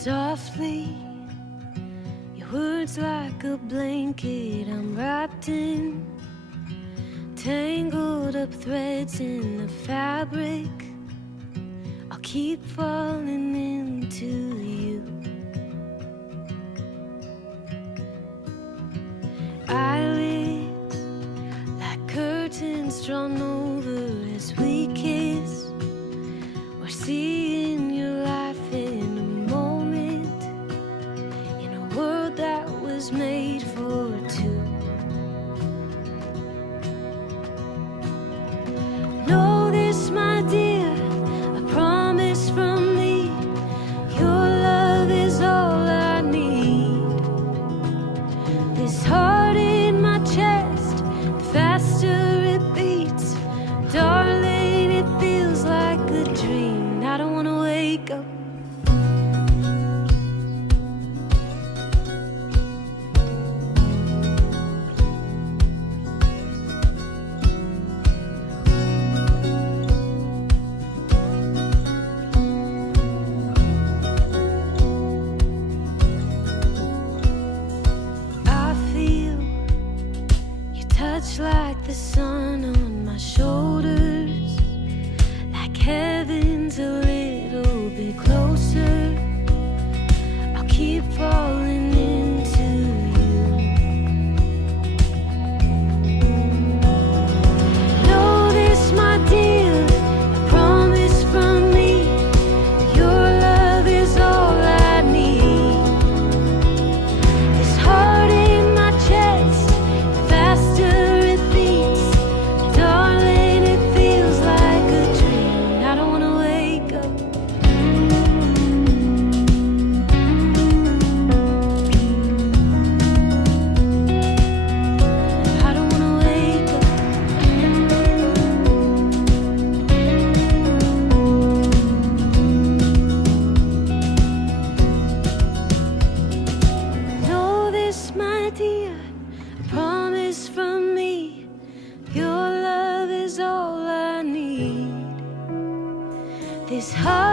softly, your words like a blanket I'm wrapped in, tangled up threads in the fabric. I'll keep falling into you. Eyelids like curtains drawn over as we kiss. We're seeing your life in a moment, in a world that was made for two. Know this, my dear, a promise from me. Your love is all I need. This heart in my chest, the faster it beats, darling, it feels like a dream. I don't wanna wake up. I feel your touch like the sun on my shoulders, like heaven's a little bit closer. I'll keep falling into you. Know this, my dear, a promise from me. Your love is all I need. This heart in my chest, the faster it beats, darling, it feels like a dream. I don't wanna wake up. I don't wanna wake up. Know this, my dear, a promise from me. Your love is all I need. This heart